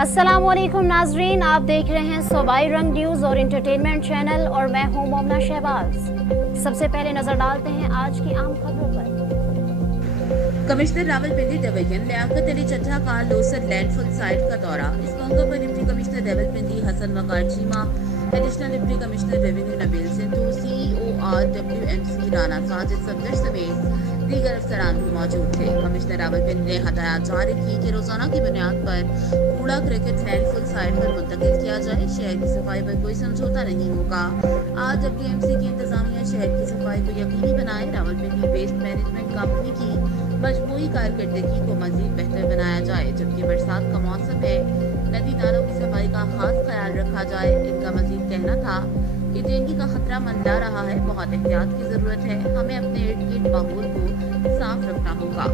अस्सलामुअलैकुम नाजरीन, आप देख रहे हैं सूबाई रंग न्यूज़ और इंटरटेनमेंट चैनल और मैं हूं मोमना शहबाज। सबसे पहले नजर डालते हैं आज की आम खबरों पर। कमिश्नर रावलपिंडी डिवीजन लियाकत अली चड्ढा का लोसर लैंडफिल साइट का दौरा। इस मौके पर deputy commissioner Rawalpindi Hasan Waqar Cheema, additional deputy commissioner revenue Nabeel Sindhu, COR WMC Rana Sajid Safdar समेत दीगर अफसरान भी मौजूद थे। कमिश्नर रावलपिंडी ने हदायत जारी की कि रोजाना की बुनियाद पर कूड़ा क्रिकेट लैंडफिल साइट पर मुंतकिल किया जाए। शहर की सफाई पर कोई समझौता नहीं होगा। आज WMC की इंतजामिया शहर की सफाई को यकीनी बनाए। रावलपिंडी वेस्ट मैनेजमेंट कंपनी की मजमूई कारकर्दगी को मजीद बेहतर बनाया जाए। जबकि बरसात का मौसम है, नदी नालों की सफाई का खास ख्याल रखा जाए। इनका मजीद कहना था कि डेंगू का खतरा मंडरा रहा है, बहुत एहतियात की जरूरत है। हमें अपने इर्द गिर्द माहौल को साफ रखना होगा।